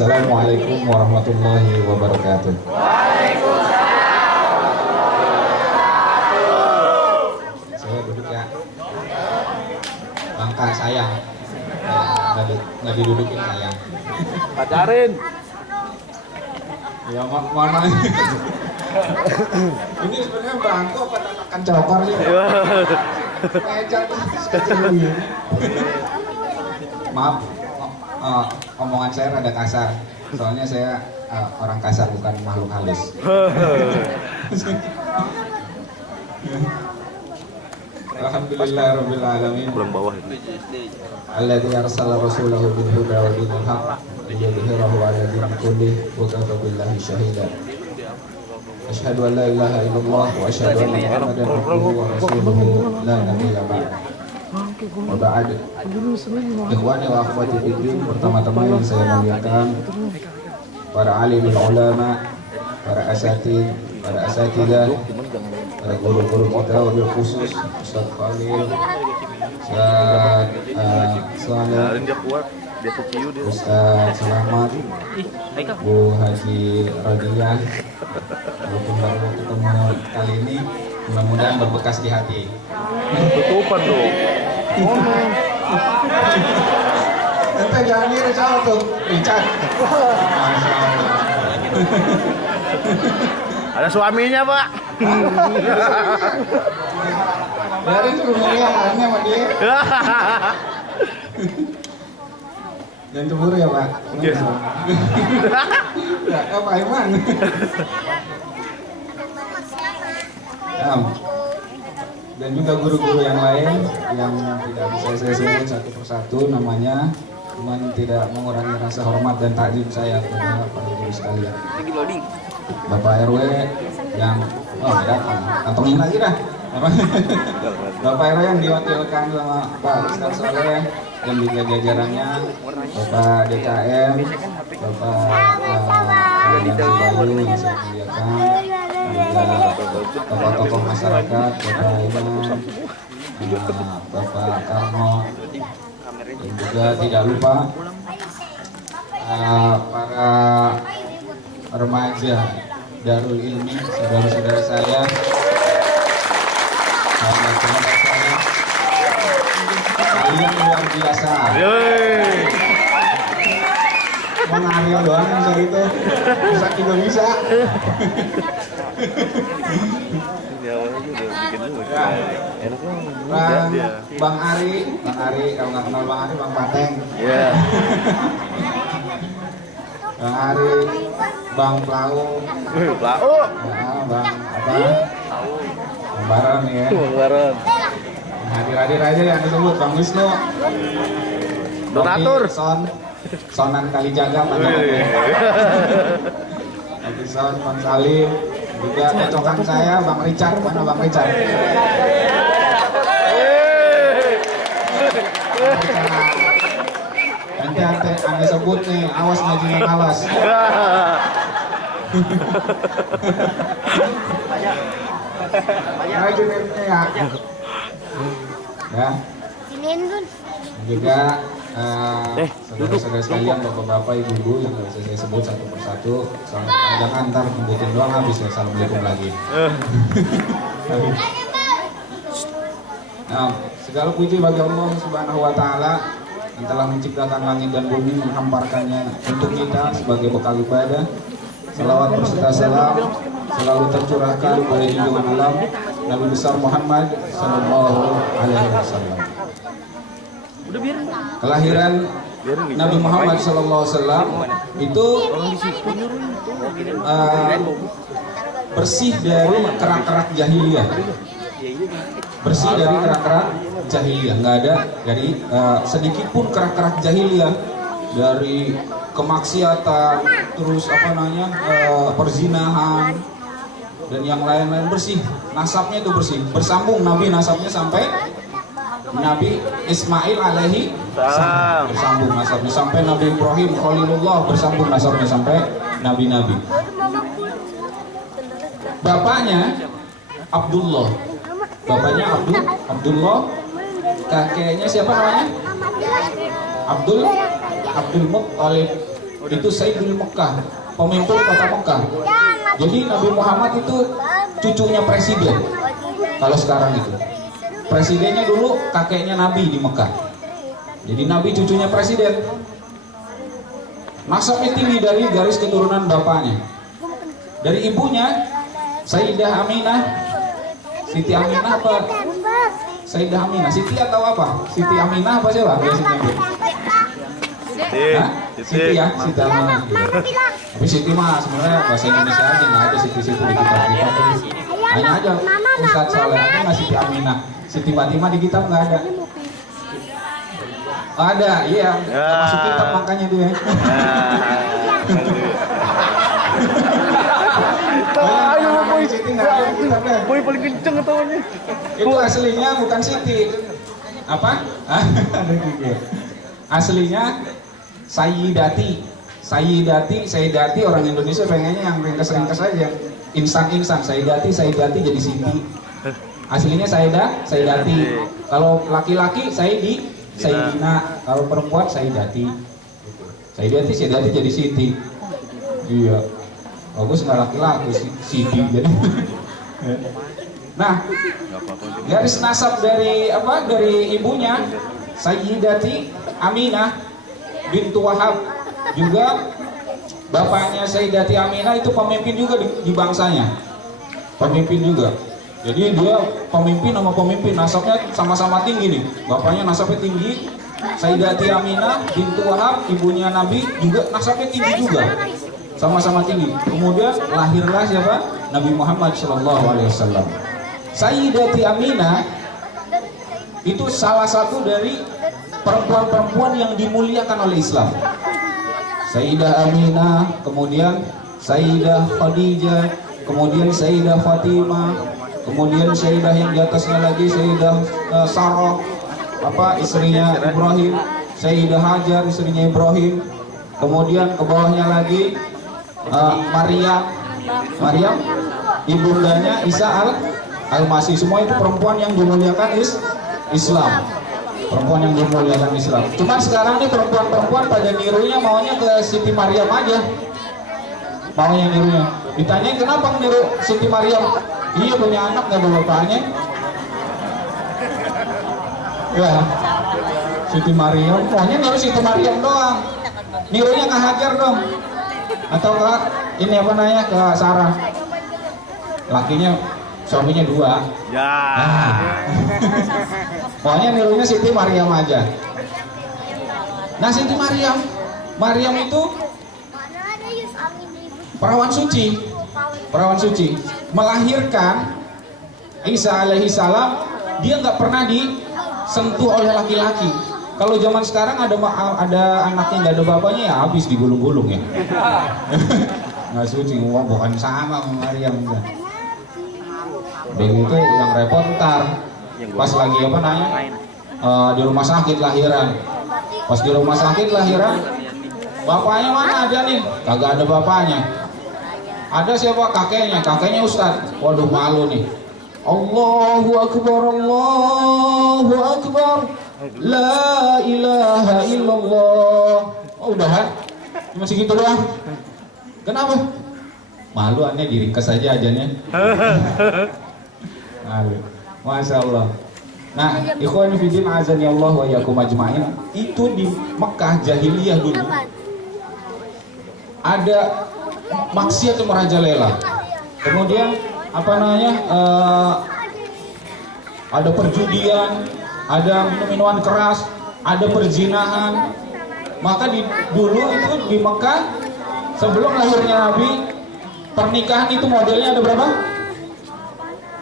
Assalamualaikum warahmatullahi wabarakatuh. Saya duduk ya. Bangka sayang. Nggak didudukin sayang. Pacarin. Ya mana? Ini sebenarnya bangku apa makan cokor sih? Meja sekecil ini. Maaf, omongan saya rada kasar. Soalnya saya orang kasar, bukan makhluk halus. Alhamdulillahirabbil alamin. Pulang bawah itu. Alladzi arsala rasulahu bil huda wa dinil haqq liyudhhirahu 'ala dini kullih wa kafa billahi shahida. Asyhadu an la ilaha illallah wa asyhadu anna Muhammadan abduhu wa rasuluhu la nabiyya ba'da. Wa ba'd. Ikhwani wa akhwati fiddin, pertama-tama yang saya muliakan para alimul ulama, para asatid, para asatidah, para guru-guru kita, wabil khusus Ustaz Khalil, Ustaz Saleh, Ustaz Selamat, Bu Haji Radiyah. Walaupun baru ketemu kali ini, mudah-mudahan berbekas di hati. Tutupan dong. Ente jangan ngiri sama tuh, Richard. Masya Allah. Ada suaminya, Pak. Biarin suruh miliarannya sama dia. Jangan cemburu ya, Pak. Yes. Ya, Pak Iman. Dan juga guru-guru yang lain yang tidak bisa saya sebut satu persatu namanya, cuman tidak mengurangi rasa hormat dan takjub saya kepada para guru sekalian. Bapak RW yang datang, kantongin lagi dah. Bapak RW yang diwakilkan sama Pak Ustaz Saleh dan juga jajarannya, Bapak DKM, Bapak Bayu yang saya muliakan, juga tokoh-tokoh masyarakat, Bapak Iman, Bapak Karno, dan juga tidak lupa para remaja Darul Ilmi, saudara-saudara saya, sahabat-sahabat saya, kalian luar biasa. Mau ngaril doang bisa gitu, bisa juga bisa. Bang Ari, kalau nggak kenal Bang Ari, Bang Pateng. Bang Ari, Bang Plau, Bang apa? Bang Baron ya. Hadir-hadir aja yang disebut Bang Wisnu. Donatur. Sonan Kalijaga mana? Nanti Son, Bang Salim, juga kecokan saya Bang Richard, mana Bang Richard? Nanti anda sebut nih, awas majingan awas. Majingan ya. Ya. Juga saudara-saudara sekalian, bapak-bapak, ibu-ibu yang nggak bisa saya sebut satu persatu, jangan ntar nyebutin doang habis ya. Assalamualaikum lagi. Nah, segala puji bagi Allah Subhanahu wa Ta'ala yang telah menciptakan langit dan bumi, menghamparkannya untuk kita sebagai bekal ibadah. Salawat berserta salam selalu tercurahkan pada junjungan alam Nabi besar Muhammad Sallallahu Alaihi Wasallam. Kelahiran Nabi Muhammad Sallallahu Alaihi Wasallam itu bersih dari kerak-kerak jahiliyah. Bersih dari kerak-kerak jahiliyah, nggak ada dari sedikit pun kerak-kerak jahiliyah, dari kemaksiatan, terus perzinahan dan yang lain-lain, bersih. Nasabnya itu bersih, bersambung Nabi nasabnya sampai Nabi Ismail alaihi salam, bersambung nasabnya sampai Nabi Ibrahim Khalilullah, bersambung nasabnya sampai nabi-nabi. Bapaknya Abdullah, Abdullah, kakeknya siapa namanya? Abdul Muttalib. itu Sayyidul Mekah, pemimpin kota Mekah. Jadi Nabi Muhammad itu cucunya presiden. Kalau sekarang itu presidennya dulu kakeknya Nabi di Mekah. Jadi Nabi cucunya presiden. Nasabnya tinggi dari garis keturunan bapaknya. Dari ibunya Sayyidah Aminah, Siti Aminah apa? Sayyidah Aminah, Siti atau apa? Siti Aminah apa sih lah biasanya? Siti ya, Siti Aminah. Tapi Siti mah sebenarnya bahasa Indonesia aja, nggak ada Siti-Siti di kitab kita. Hanya aja Ustadz Saleh aja nggak Siti Aminah, Siti Fatimah di kitab nggak ada. Ada, iya. Masuk kitab makanya dia. Ayo boy paling kenceng ketawanya. Itu aslinya bukan Siti. Apa? Aslinya Sayyidati. Sayyidati orang Indonesia pengennya yang ringkas-ringkas aja, instan. Sayyidati jadi Siti. Aslinya Sayyidati. Kalau laki-laki Sayyidina, kalau perempuan Sayyidati. Sayyidati jadi Siti. Iya. Bagus nggak laki-laki Siti jadi. Nah, garis nasab dari ibunya Sayyidati Aminah bintu Wahab, juga bapaknya Sayyidati Aminah itu pemimpin juga di bangsanya. Pemimpin juga. Jadi dia pemimpin sama pemimpin, nasabnya sama-sama tinggi nih. Bapaknya nasabnya tinggi, Sayyidati Aminah bintu Wahab, ibunya Nabi juga nasabnya tinggi juga. Sama-sama tinggi. Kemudian lahirlah siapa? Nabi Muhammad SAW. Sayyidati Aminah itu salah satu dari perempuan-perempuan yang dimuliakan oleh Islam. Sayyidah Aminah, kemudian Sayyidah Khadijah, kemudian Sayyidah Fatimah, kemudian Sayyidah yang di atasnya lagi Sayyidah Sarah, istrinya Ibrahim, Sayyidah Hajar, istrinya Ibrahim, kemudian ke bawahnya lagi Maryam, ibundanya Isa al-Masih. Semua itu perempuan yang dimuliakan Islam. Perempuan yang dimuliakan Islam. Cuma sekarang nih perempuan-perempuan pada nirunya maunya ke Siti Maryam aja. Maunya nirunya. Ditanyain kenapa niru Siti Maryam? Iya punya anak nggak ada bapaknya. Ya, Siti Maryam. Maunya niru Siti Maryam doang. Nirunya ke Hajar dong. Atau ke ini ke Sarah. Lakinya, suaminya 2. Ya. Pokoknya nirunya Siti Maryam aja. Nah, Siti Maryam itu perawan suci, melahirkan Isa alaihi salam. Dia nggak pernah disentuh oleh laki-laki. Kalau zaman sekarang ada anaknya nggak ada bapaknya ya habis digulung-gulung ya. Nggak suci, bukan sama Maryam. Begitu yang repot ntar pas lagi di rumah sakit lahiran. Pas di rumah sakit lahiran, bapaknya mana ada nih? Kagak ada bapaknya. Ada siapa? Kakeknya Ustadz. Waduh, malu nih. Allahu Akbar, Allahu Akbar, la ilaha illallah. Oh, udahan? Cuma segitu doang. Kenapa? Malu aneh, diringkas aja ajannya. Malu. Masya Allah. Nah, ikhwan fillah azani Allah wa yakum ajmain. Itu di Mekah jahiliyah dulu ada maksiat merajalela. Kemudian ada perjudian, ada minum-minuman keras, ada perzinahan. Maka dulu itu di Mekah sebelum lahirnya Nabi, pernikahan itu modelnya ada berapa?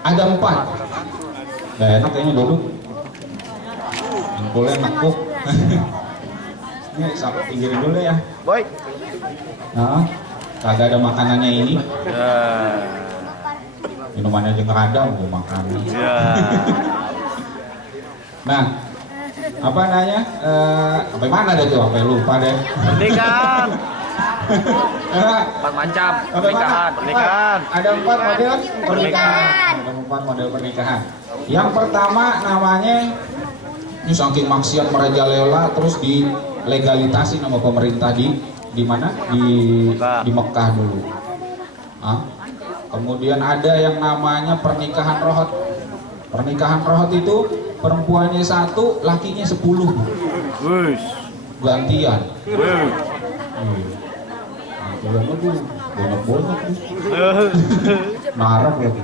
Ada 4. Gak enak kayaknya duduk. Boleh nakuk. Ini sampai pinggirin dulu ya. Boy. Nah, kagak ada makanannya ini. Ya. Minumannya aja nggak ada, mau makan. Ya. Nah, sampai mana deh tuh? Sampai lupa deh. Pernikahan. 4 macam pernikahan. Ada 4 model pernikahan. Ada 4 model pernikahan. Yang pertama namanya, ini saking maksiat merajalela terus dilegalisasi sama pemerintah di di mana? Di Mekah dulu. Kemudian ada yang namanya pernikahan rohot. Pernikahan rohot itu perempuannya 1, lakinya 10. Gantian. Banyak-banyak nih. Narap lagi.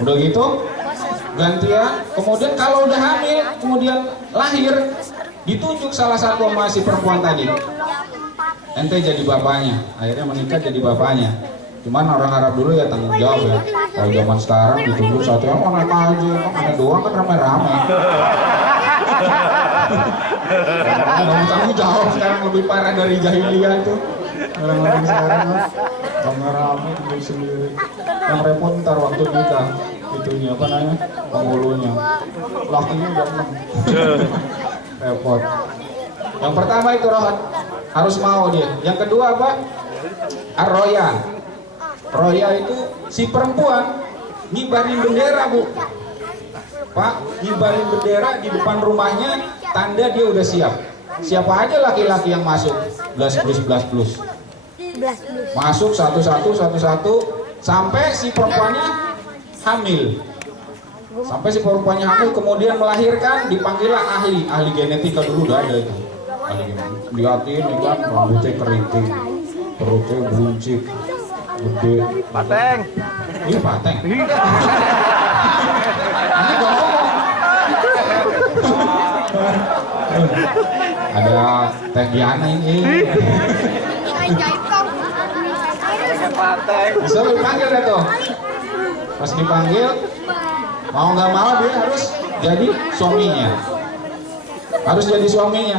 Udah gitu gantian. Kemudian kalau udah hamil, kemudian lahir, ditunjuk salah satu sama si perempuan tadi. Ente jadi bapaknya. Akhirnya menikah jadi bapaknya. Cuman orang Arab dulu ya tanggung jawab ya. Kalau zaman sekarang ditunjuk satu yang mana aja, aneh doang kan rame-rame. Tanggung jawab sekarang lebih parah dari jahiliyah itu. Orang-orang sekarang kan rame-rame tinggal sendiri. Yang repot ntar waktu nikah itunya apa namanya, penghulunya, lakinya udah 6. Repot. Yang pertama itu rohat, harus mau dia. Yang kedua apa? Ar-roya. Roya itu si perempuan ngibarin bendera, Bu. Pak, ngibarin bendera di depan rumahnya, tanda dia udah siap. Siapa aja laki-laki yang masuk? Blas plus. Masuk satu-satu sampai si perempuannya hamil. Sampai si perempuannya hamil, kemudian melahirkan, dipanggillah ahli genetika dulu udah ada itu. Lihatin nih kan, rambutnya keriting, perutnya buncit, gede. Pateng. Ini pateng. Ini ada Teh Diana ini. Bisa dipanggil deh tuh. Pas dipanggil, mau nggak mau dia harus jadi suaminya. Harus jadi suaminya.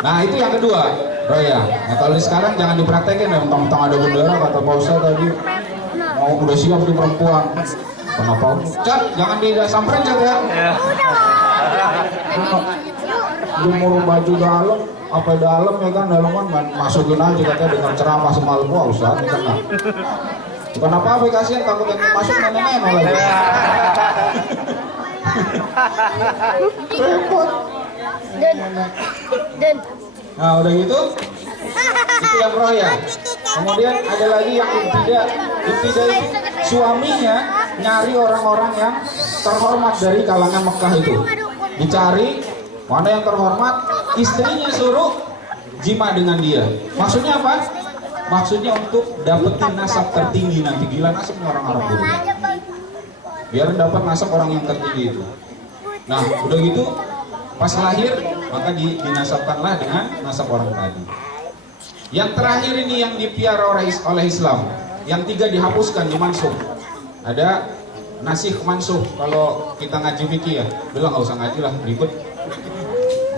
Nah itu yang kedua, Roya. Nah kalau sekarang jangan dipraktekin ya, mentang-mentang ada bendera kata Pak Ustadz tadi mau udah siap di perempuan. Kenapa? Cat, jangan disamperin Cat ya. Lu mau baju dalam, apa dalam ya kan, dalaman masukin aja katanya dengan ceramah semalam. Wah Ustadz, ini kan. Bukan apa-apa, kasihan takut yang masuk nenek-nenek lagi. Repot. Nah udah gitu, itu yang roya. Kemudian ada lagi yang tidak suaminya nyari orang-orang yang terhormat dari kalangan Mekah itu. Dicari mana yang terhormat, istrinya suruh jima dengan dia. Maksudnya apa? Maksudnya untuk dapetin nasab tertinggi nanti. Gila nasabnya orang Arab dulu. Biar dapat nasab orang yang tertinggi itu. Nah udah gitu, pas lahir maka dinasabkanlah dengan nasab orang tadi. Yang terakhir ini yang dipiara oleh Islam. Yang 3 dihapuskan, dimansuh. Ada nasih mansuh. Kalau kita ngaji fikih ya, bilang nggak usah ngaji lah, ribet.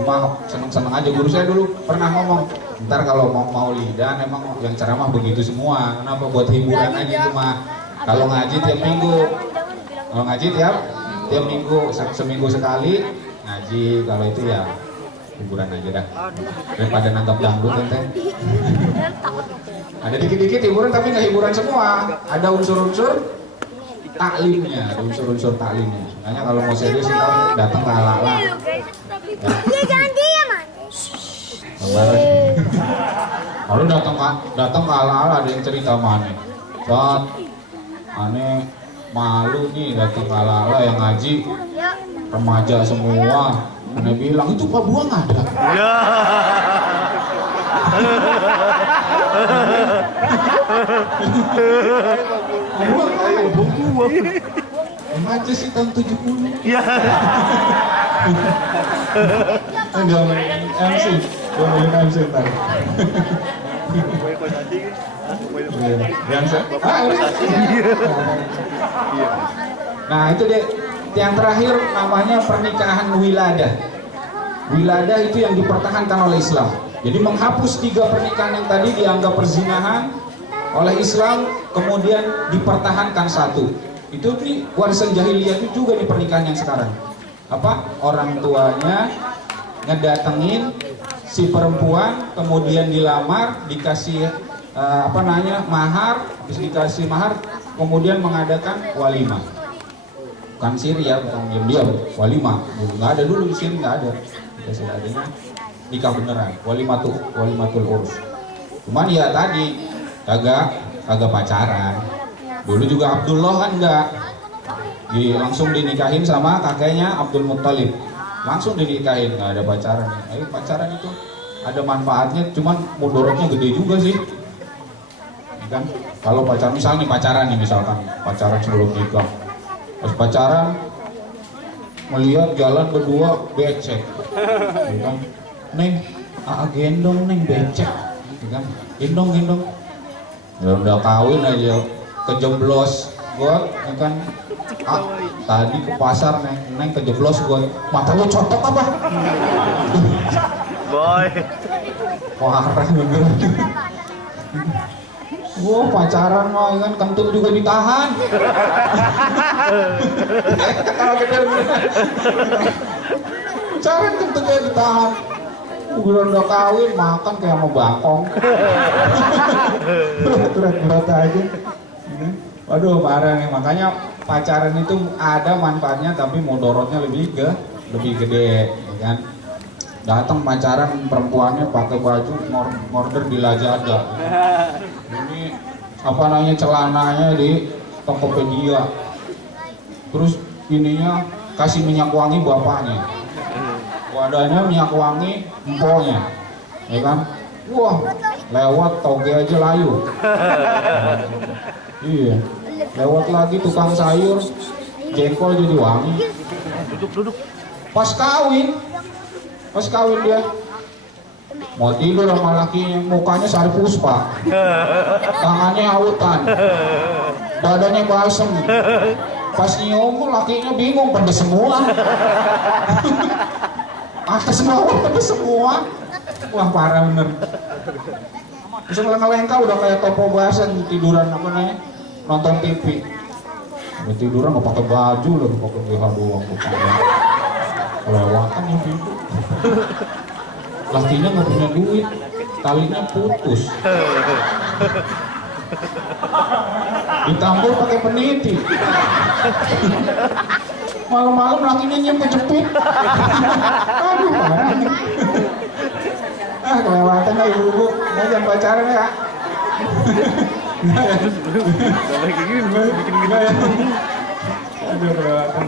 Maaf, seneng-seneng aja. Guru saya dulu pernah ngomong, ntar kalau mau lidan emang yang ceramah begitu semua. Kenapa? Buat hiburan aja itu mah. Kalau ngaji tiap minggu, kalau ngaji tiap minggu, seminggu sekali ngaji. Kalau itu ya hiburan aja dah, daripada nangkap dangdut ente. Ada dikit-dikit hiburan tapi nggak hiburan semua. Ada unsur-unsur taklimnya, ada unsur-unsur taklimnya. Makanya kalau mau serius kita datang ke ala-ala. Dia jangan diam, Kalau datang ke ala-ala ada yang cerita mana? Saat aneh malu nih datang ke ala-ala yang ngaji remaja semua. Aneh bilang itu Pak Buang ada. Remaja sih tahun 70. Iya. Ngomongin MC ntar. Nah itu deh, yang terakhir namanya pernikahan wiladah. Wiladah itu yang dipertahankan oleh Islam. Jadi menghapus 3 pernikahan yang tadi dianggap perzinahan oleh Islam, kemudian dipertahankan 1. Itu nih warisan jahiliyah itu juga di pernikahan yang sekarang. Apa? Orang tuanya ngedatengin si perempuan, kemudian dilamar, dikasih mahar, habis dikasih mahar, kemudian mengadakan walimah. Bukan siri ya, bukan diam-diam, walimah. Nggak ada dulu di sini, nggak ada. Dikasih adanya nikah beneran, walimatul urus. Cuman ya tadi kagak pacaran. Dulu juga Abdullah kan enggak, langsung dinikahin sama kakeknya Abdul Muttalib, langsung dinikahin, nggak ada pacaran. Pacaran itu ada manfaatnya, cuman mudorotnya gede juga sih, kan? Kalau pacaran misalkan pacaran sebelum nikah, pas pacaran melihat jalan berdua becek, kan? Neng, gendong neng becek, kan? Gendong, udah kawin aja kejeblos, gua kan? Tadi ke pasar neng kejeblos gua, mata lu copot apa? Boy. Parah bener. Wah pacaran mah kan kentut juga ditahan. Pacaran kentutnya ditahan. Udah kawin makan kayak mau bakong. Berat aja. Waduh parah nih, makanya pacaran itu ada manfaatnya tapi mudorotnya lebih gede, ya kan? Datang pacaran perempuannya pakai baju order di Lazada. Ini apa namanya celananya di Tokopedia. Terus ininya kasih minyak wangi bapaknya. Wadahnya minyak wangi emponya. Ya kan? Wah, lewat toge aja layu. Iya. Lewat lagi tukang sayur jengkol jadi wangi. Duduk. Pas kawin dia mau tidur sama lakinya, mukanya Sari Puspa, tangannya autan, badannya balsem. Pas nyium lakinya bingung, pedes semua. Atas bawah pedes semua. Wah parah bener. Terus ngelengka udah kayak Topo Basen tiduran apa namanya, nonton TV. Udah tiduran nggak pakai baju loh, pakai BH doang. Kelewatan yang pintu. Lakinya nggak punya duit, talinya putus. Ditambal pakai peniti. Malam-malam lakinya nyium kejepit. Aduh parah. Kelewatan lah ibu-ibu, jangan pacaran ya. Sampai kayak gini bikin gini. Aduh kelewatan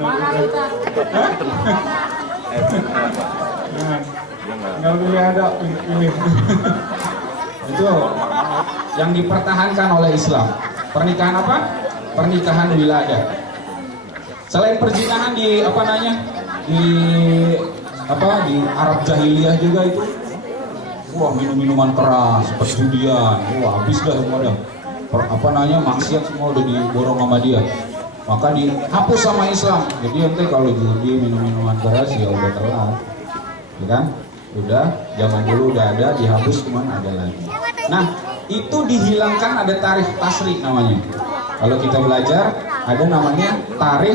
nggak boleh ada ini. Itu yang dipertahankan oleh Islam. Pernikahan apa? Pernikahan wiladah. Selain perzinahan di di Arab jahiliyah juga itu. Wah, minuman keras, perjudian. Wah, habis dah semua dah. Maksiat semua udah diborong sama dia. Maka dihapus sama Islam. Jadi ente kalau judi minuman keras ya udah telat. Ya kan? Udah, zaman dulu udah ada, dihapus cuman ada lagi. Nah, itu dihilangkan, ada tarikh tasri namanya. Kalau kita belajar, ada namanya tarikh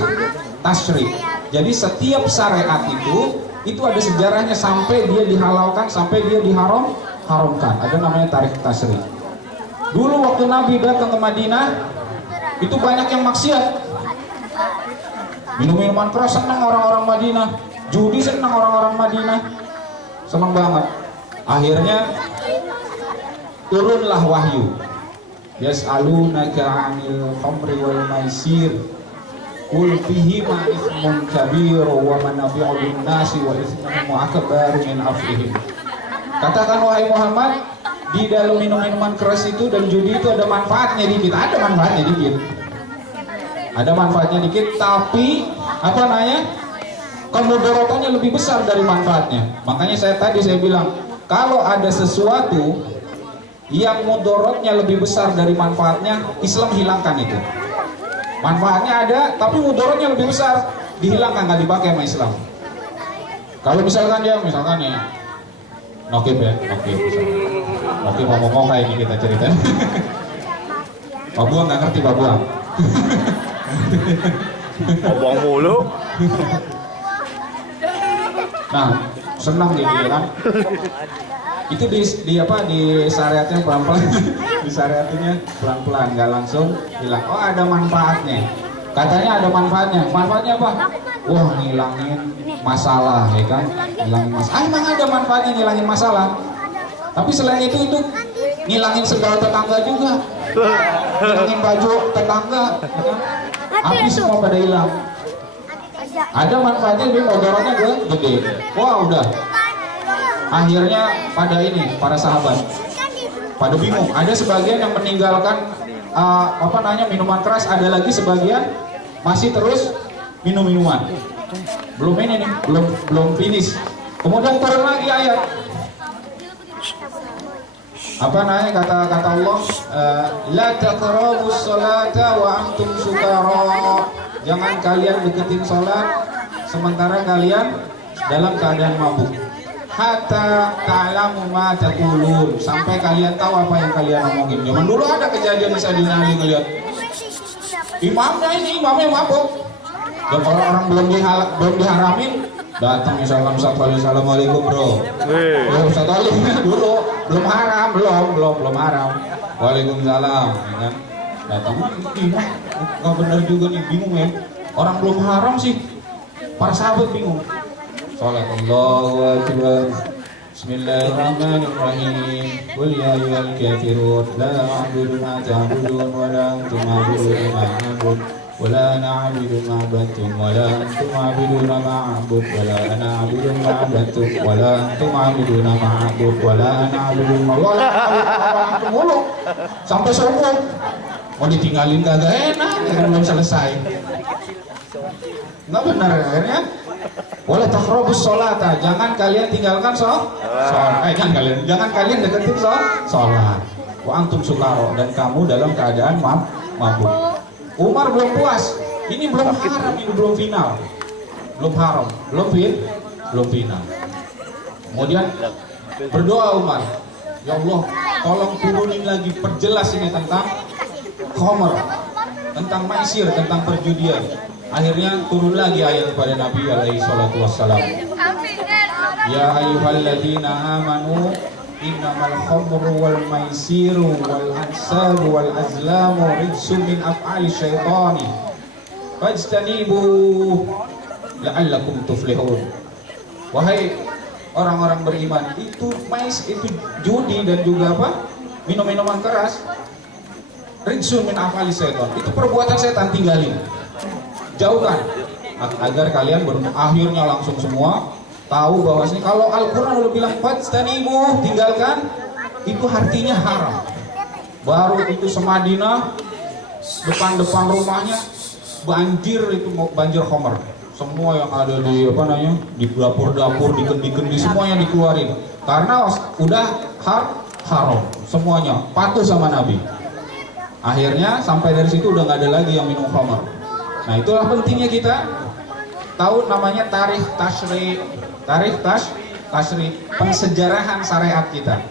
tasri. Jadi setiap syariat itu ada sejarahnya sampai dia dihalalkan, sampai dia diharamkan. Ada namanya tarikh tasri. Dulu waktu Nabi datang ke Madinah, itu banyak yang maksiat. Minum-minuman keras senang orang-orang Madinah, judi senang orang-orang Madinah, senang banget. Akhirnya turunlah wahyu. Yas'alunaka 'anil khamri wal maisir qul fihima ithmun kabir wa manafi'u lin-nasi wa ithmuhum akbar min naf'ihim. Katakan wahai Muhammad, di dalam minum-minuman keras itu dan judi itu ada manfaatnya dikit, ada manfaatnya dikit, tapi kemudarotannya lebih besar dari manfaatnya. Makanya saya bilang, kalau ada sesuatu yang mudorotnya lebih besar dari manfaatnya, Islam hilangkan itu. Manfaatnya ada, tapi mudorotnya lebih besar, dihilangkan, nggak dipakai sama Islam. Kalau misalkan nih, Nokib mau ngomong kayak ini kita ceritain. Pak Buang nggak ngerti Pak Buang. Ngomong mulu. Nah, senang gitu ya kan. Itu di syariatnya pelan-pelan. Di syariatnya pelan-pelan, nggak langsung hilang. Oh, ada manfaatnya. Katanya ada manfaatnya. Manfaatnya apa? Wah, ngilangin masalah, ya kan? Ngilangin masalah. Emang ada manfaatnya ngilangin masalah. Tapi selain itu ngilangin segala tetangga juga. Ngilangin baju tetangga, ya kan? Habis semua pada hilang. Ada manfaatnya, tapi mudaratnya gede. Wah, udah. Akhirnya pada ini, para sahabat pada bingung. Ada sebagian yang meninggalkan minuman keras, ada lagi sebagian masih terus minum minuman. Belum ini nih, belum finish. Kemudian turun lagi ayat. Kata Allah, la taqrabus sholata wa antum sukara. Jangan kalian deketin sholat sementara kalian dalam keadaan mabuk. Hatta ta'lamu ma taqulun, sampai kalian tahu apa yang kalian omongin. Zaman dulu ada kejadian bisa dinali ngeliat imamnya mabuk. Dan kalau orang belum diharamin, datang misalkan Ustaz Ali, assalamualaikum bro. Ustaz Ali dulu belum haram. Waalaikumsalam, ya kan? Datang, nggak benar juga nih, bingung ya. Orang belum haram sih, para sahabat bingung. Salat Allahu Akbar. Bismillahirrahmanirrahim. Qul ya ayyuhal kafirun la a'budu ma ta'budun wa la antum 'abuduna ma a'budu wa la ana 'abidu ma 'abadtum wa la antum 'abiduna ma a'budu wa la ana 'abidu ma 'abadtum wa la antum 'abiduna ma a'budu wa la ana 'abidu ma mulu sampai subuh. Mau ditinggalin kagak enak, belum selesai. Nggak benar akhirnya. Wala taqrabus sholata, jangan kalian tinggalkan jangan kalian deketin sholat. Wa antum sukara, dan kamu dalam keadaan mabuk. Umar belum puas. Ini belum haram, ini belum final. Belum haram, belum final. Kemudian berdoa Umar, ya Allah, tolong turunin lagi, perjelas ini tentang khamr, tentang maisir, tentang perjudian. Akhirnya turun lagi ayat kepada Nabi alaihi salatu wassalam. Ya ayyuhalladzina amanu innamal khamru wal maisiru wal ansabu wal azlamu rijsum min af'ali syaitani fajtanibu la'allakum tuflihun. Wahai orang-orang beriman, itu judi dan juga minum-minuman keras. Rijsum min af'ali syaitan, itu perbuatan setan, tinggalin, jauhkan, agar kalian akhirnya langsung semua tahu bahwasanya kalau Al-Quran udah bilang fajtanibu, tinggalkan, itu artinya haram. Baru itu semadinah, depan rumahnya banjir, itu banjir khamr. Semua yang ada di di dapur-dapur, di kendi-kendi, semuanya dikeluarin karena udah haram semuanya, patuh sama Nabi. Akhirnya sampai dari situ udah nggak ada lagi yang minum khamr. Nah, itulah pentingnya kita tahu namanya tarikh tasyri, pensejarahan syariat kita.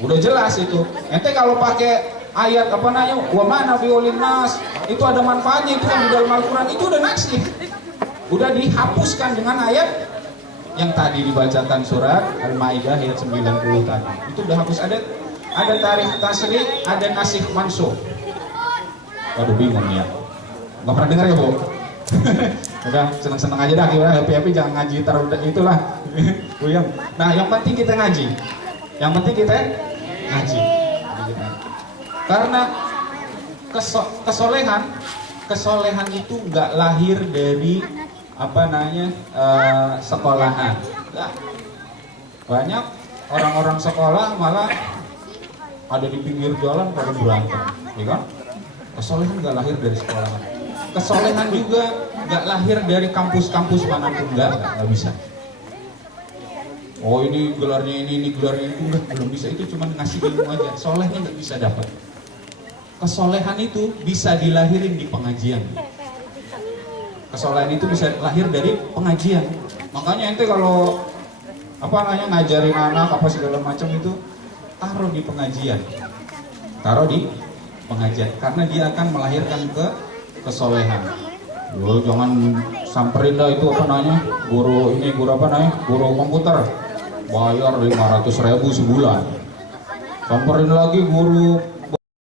Udah jelas itu. Ente kalau pakai ayat wa ma nafi'ul linnas, itu ada manfaatnya, itu kan di dalam Al-Qur'an, itu udah nasih. Udah dihapuskan dengan ayat yang tadi dibacakan surat Al-Maidah ayat 90 tadi. Itu udah hapus, ada tarikh tasyri, ada nasikh mansukh. Waduh, bingung ya. Nggak pernah dengar ya, Bu? Udah seneng-seneng aja dah, kita happy-happy, jangan ngaji terus itulah. Nah, yang penting kita ngaji. Karena kesolehan itu nggak lahir dari sekolahan. Nah, banyak orang-orang sekolah malah ada di pinggir jalan pada berantem, ya kan? Kesolehan nggak lahir dari sekolahan. Kesolehan juga nggak lahir dari kampus-kampus manapun, nggak bisa. Oh, ini gelarnya ini gelarnya itu, belum bisa. Itu cuma ngasih ilmu aja. Solehnya nggak bisa dapat. Kesolehan itu bisa dilahirin di pengajian. Kesolehan itu bisa lahir dari pengajian. Makanya ente kalau ngajarin anak apa segala macam itu taruh di pengajian. Karena dia akan melahirkan kesolehan. Lo jangan samperin dah itu guru komputer bayar 500.000 sebulan. Samperin lagi guru